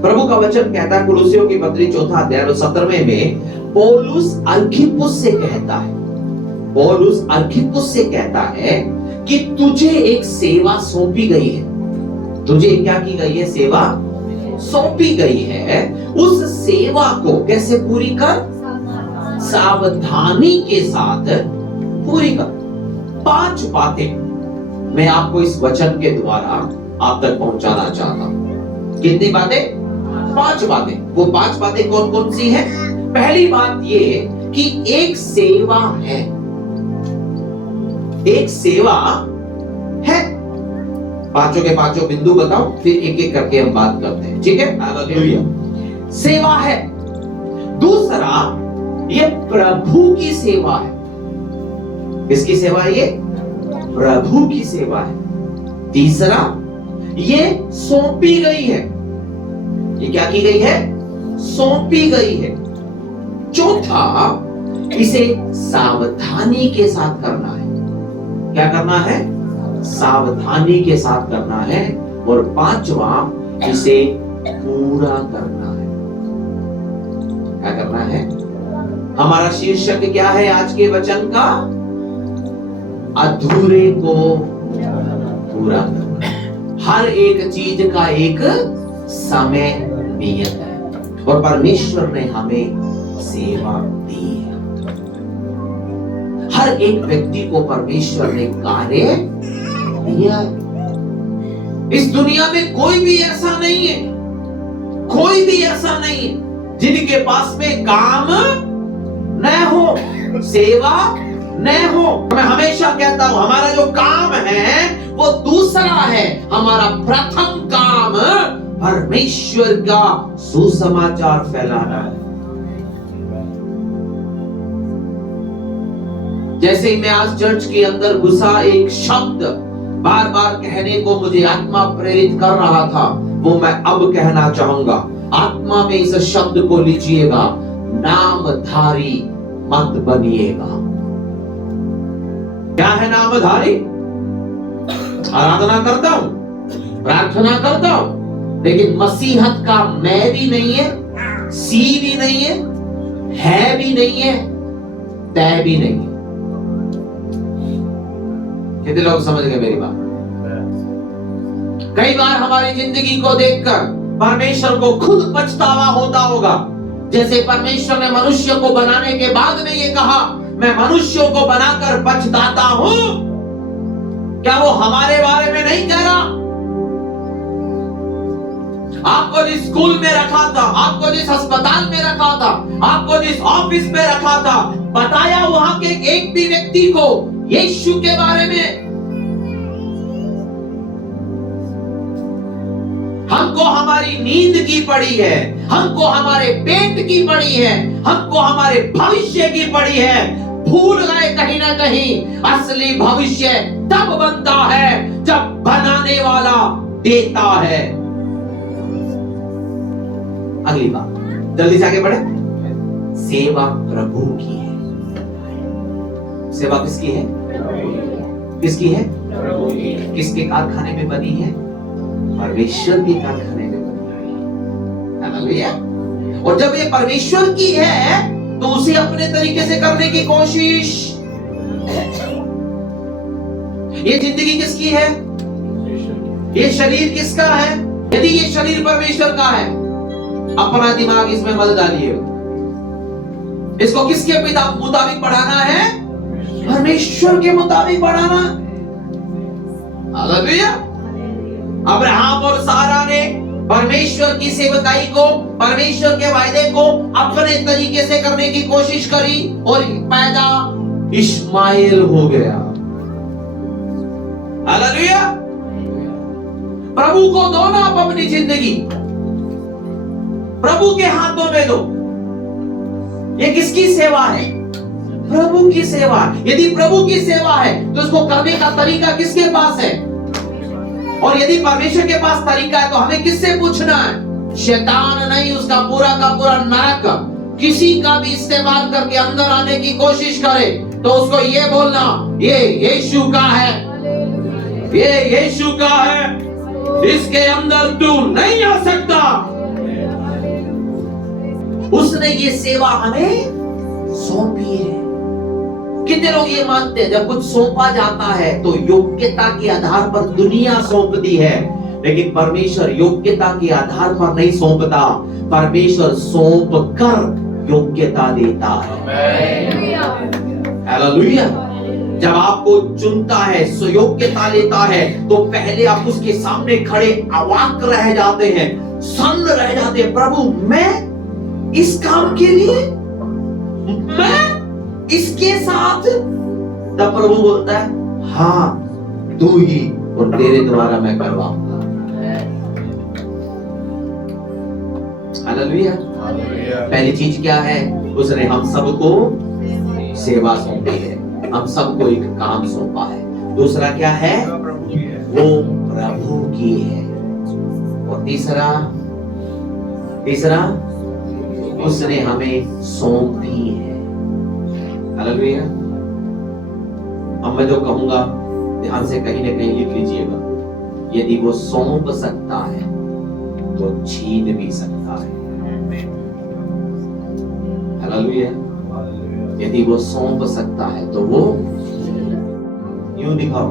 प्रभु का वचन कहता है कुलुस्सियों की पत्री 4 अध्याय 17 में, पौलुस अर्खिप्पुस से कहता है, पौलुस अर्खिप्पुस से कहता है कि तुझे एक सेवा सौंपी गई है। तुझे क्या की गई है? सेवा सौंपी गई है। उस सेवा को कैसे पूरी कर? सावधानी के साथ पूरी कर। 5 बातें मैं आपको इस वचन के द्वारा आप तक पहुंचाना चाहता हूं। कितनी बातें? 5 बातें। वो 5 बातें कौन कौन सी हैं? पहली बात ये कि एक सेवा है, एक सेवा है। पांचों के पांचों बिंदु बताओ, फिर एक एक करके हम बात करते हैं, ठीक है? हालेलुया। सेवा है। दूसरा, ये प्रभु की सेवा है। किसकी सेवा है? ये प्रभु की सेवा है। तीसरा, ये सौंपी गई है। ये क्या की गई है? सौंपी गई है। चौथा, इसे सावधानी के साथ करना है। क्या करना है? सावधानी के साथ करना है। और 5वां, इसे पूरा करना है। क्या करना है? हमारा शीर्षक क्या है आज के वचन का? अधूरे को पूरा करना। हर एक चीज का एक समय नियत है और परमेश्वर ने हमें सेवा दी है। हर एक व्यक्ति को परमेश्वर ने कार्य दिया। इस दुनिया में कोई भी ऐसा नहीं है, कोई भी ऐसा नहीं है जिनके पास में काम न हो, सेवा न हो। मैं हमेशा कहता हूं, हमारा जो काम है वो दूसरा है। हमारा प्रथम काम परमेश्वर का सुसमाचार फैलाना है। जैसे ही मैं आज चर्च के अंदर घुसा, एक शब्द बार बार कहने को मुझे आत्मा प्रेरित कर रहा था, वो मैं अब कहना चाहूंगा। आत्मा में इस शब्द को लीजिएगा, नामधारी मत बनिएगा। क्या है नामधारी? आराधना करता हूं, प्रार्थना करता हूं, लेकिन मसीहत का मैं भी नहीं है, सी भी नहीं है भी नहीं है, तय भी नहीं है। कितने लोग समझ गए मेरी बात? कई बार हमारी जिंदगी को देखकर परमेश्वर को खुद पछतावा होता होगा। जैसे परमेश्वर ने मनुष्य को बनाने के बाद में ये कहा, मैं मनुष्यों को बनाकर पछताता हूं। क्या वो हमारे बारे में नहीं कह रहा? आपको जिस स्कूल में रखा था, आपको जिस अस्पताल में रखा था, आपको जिस ऑफिस में रखा था, बताया वहां के एक भी व्यक्ति को यीशु के बारे में? हमको हमारी नींद की पड़ी है, हमको हमारे पेट की पड़ी है, हमको हमारे भविष्य की पड़ी है। भूल गए कहीं ना कहीं असली भविष्य तब बनता है जब बनाने वाला देता है। अगली बात, जल्दी से आगे बढ़े। सेवा प्रभु की है। सेवा किसकी है? किसकी है? किसके कारखाने में बनी है? परमेश्वर के कारखाने में बनी है। हालेलुया। और जब ये परमेश्वर की है तो उसे अपने तरीके से करने की कोशिश। ये जिंदगी किसकी है? ये शरीर किसका है? यदि ये शरीर परमेश्वर का है, अपना दिमाग इसमें मत डालिए। इसको किसके मुताबिक बढ़ाना है? परमेश्वर के मुताबिक बढ़ाना। हालेलुया। अब्राहम और सारा ने परमेश्वर की सेवकाई को, परमेश्वर के वायदे को अपने तरीके से करने की कोशिश करी और पैदा इश्माएल हो गया। हालेलुया। प्रभु को दो ना आप अपनी जिंदगी, प्रभु के हाथों में दो। ये किसकी सेवा है? प्रभु की सेवा। यदि प्रभु की सेवा है तो उसको करने का तरीका किसके पास है? और यदि परमेश्वर के पास तरीका है तो हमें किससे पूछना है? शैतान नहीं, उसका पूरा का पूरा नरक किसी का भी इस्तेमाल करके अंदर आने की कोशिश करे तो उसको ये बोलना, ये यीशु का है, ये यीशु का है, इसके अंदर तू नहीं आ सकता। उसने ये सेवा हमें सौंपी है। कितने लोग ये मानते हैं जब कुछ सौंपा जाता है तो योग्यता के आधार पर दुनिया सौंपती है, लेकिन परमेश्वर योग्यता के आधार पर नहीं सौंपता, परमेश्वर सौंप कर योग्यता देता है। हालेलुया। जब आपको चुनता है, योग्यता लेता है, तो पहले आप उसके सामने खड़े अवाक रह जाते हैं, सन्न रह जाते हैं। प्रभु मैं इस काम के लिए, मैं इसके साथ। तब प्रभु बोलता है हाँ तू ही, और तेरे द्वारा मैं करवाऊंगा। हालेलुया। पहली चीज क्या है? उसने हम सबको सेवा सौंपी है, हम सबको एक काम सौंपा है। दूसरा क्या है? वो प्रभु की है। और तीसरा उसने हमें सौंपी है। हालेलुया। अब मैं जो कहूंगा ध्यान से कहीं ना कहीं लिख लीजिएगा। यदि वो सौंप सकता है तो छीन भी सकता है। हालेलुया। यदि वो सौंप सकता है तो वो, यूं दिखाओ,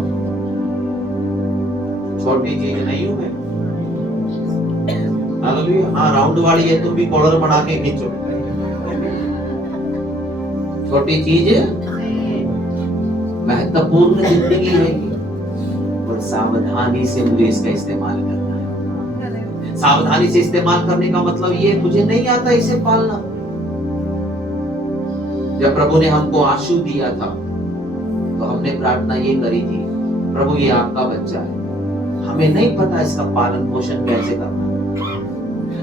छोटी चीज नहीं हूं मैं। हालेलुया। हाँ राउंड वाली है, तुम भी कॉलर बना के खींचो। छोटी चीज महत्वपूर्ण जिंदगी है, और सावधानी से मुझे इसका इस्तेमाल करना है। सावधानी से इस्तेमाल करने का मतलब ये, मुझे नहीं आता इसे पालना। जब प्रभु ने हमको आशु दिया था तो हमने प्रार्थना ये करी थी, प्रभु ये आपका बच्चा है, हमें नहीं पता इसका पालन पोषण कैसे करना।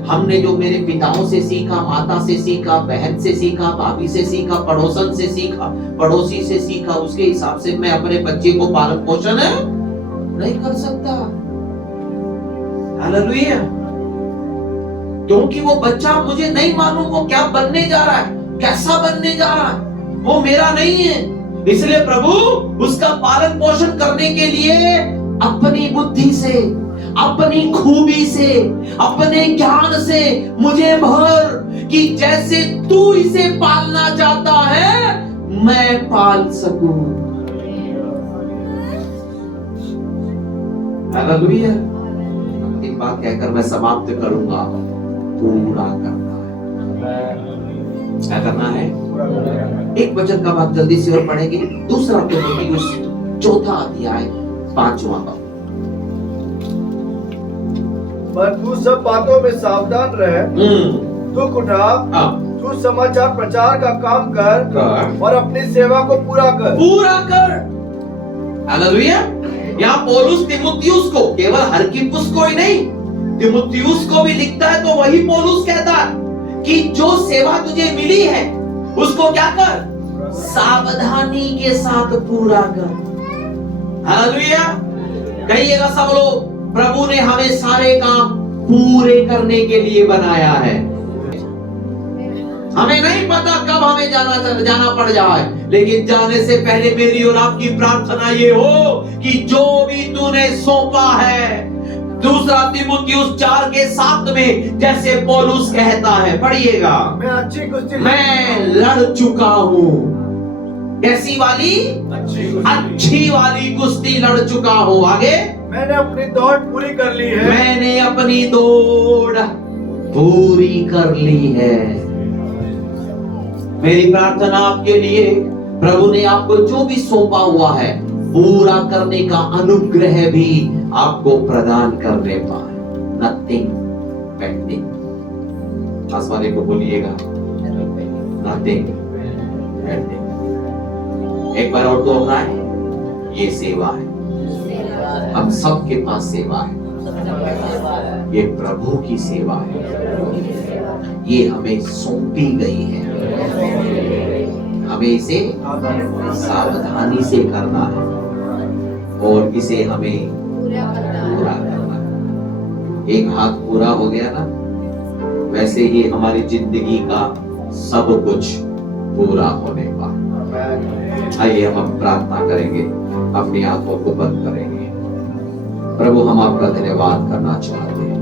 हमने जो मेरे पिताओं से सीखा, माता से सीखा, बहन से सीखा, भाभी से सीखा, पड़ोसन से सीखा, पड़ोसी से सीखा, उसके हिसाब से मैं अपने बच्चे को पालन पोषण नहीं कर सकता। हालेलुया। क्योंकि वो बच्चा, मुझे नहीं मालूम वो क्या बनने जा रहा है, कैसा बनने जा रहा है, वो मेरा नहीं है। इसलिए प्रभु उसका पालन पोषण करने के लिए अपनी बुद्धि से, अपनी खूबी से, अपने ज्ञान से मुझे भर, कि जैसे तू इसे पालना चाहता है मैं पाल सकूं। हालेलुया। एक बात कहकर मैं समाप्त करूंगा, पूरा करना है। क्या करना है? एक वचन का बात जल्दी से और पढ़ेंगे। दूसरा तीमुथियुस 4 अध्याय 5वां पद। पर तू सब बातों में सावधान रह, दुख उठा, तू समाचार प्रचार का काम कर और अपनी सेवा को पूरा कर। हालेलुया। यहाँ पौलुस तीमुथियुस को, केवल हरकिपुस को ही नहीं, तीमुथियुस को भी लिखता है। तो वही पौलुस कहता है कि जो सेवा तुझे मिली है उसको क्या कर? सावधानी के साथ पूरा कर। हालेलुया। कहिएगा सब लोग, प्रभु ने हमें सारे काम पूरे करने के लिए बनाया है। हमें नहीं पता कब हमें जाना पड़ जाए, लेकिन जाने से पहले मेरी और आपकी प्रार्थना ये हो कि जो भी तूने सौंपा है, दूसरा तीमुथियुस 4:7 में जैसे पौलुस कहता है, पढ़िएगा, मैं लड़ चुका हूं। कैसी वाली? अच्छी वाली कुश्ती लड़ चुका हूं। आगे, मैंने अपनी दौड़ पूरी कर ली है। मैंने अपनी दौड़ पूरी कर ली है। मेरी प्रार्थना आपके लिए, प्रभु ने आपको जो भी सौंपा हुआ है पूरा करने का अनुग्रह भी आपको प्रदान करने पाए। Nothing pending. आस वाले को बोलिएगा, नथिंग पेंडिंग। एक बार और दोहराएं, ये सेवा है। हम सबके पास सेवा है। ये प्रभु की सेवा है, ये हमें सौंपी गई है। हमें इसे सावधानी से करना है और इसे हमें पूरा करना है। एक हाथ पूरा हो गया ना, वैसे ही हमारी जिंदगी का सब कुछ पूरा होने वाला। आइए हम प्रार्थना करेंगे, अपनी आंखों को बंद करेंगे। प्रभु हम आपका धन्यवाद करना चाहते हैं।